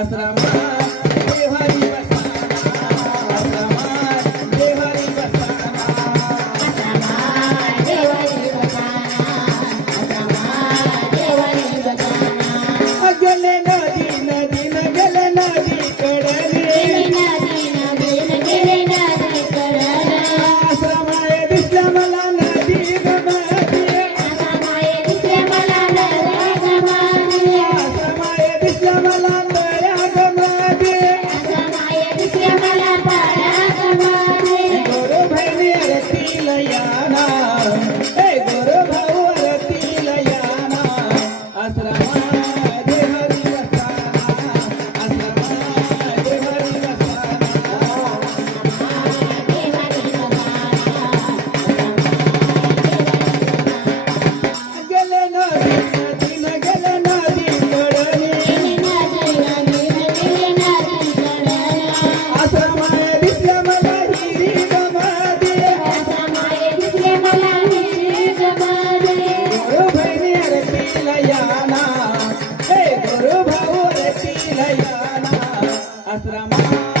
అశ్రమ लयाना हे गुरु भाऊ रसी लयाना असरमा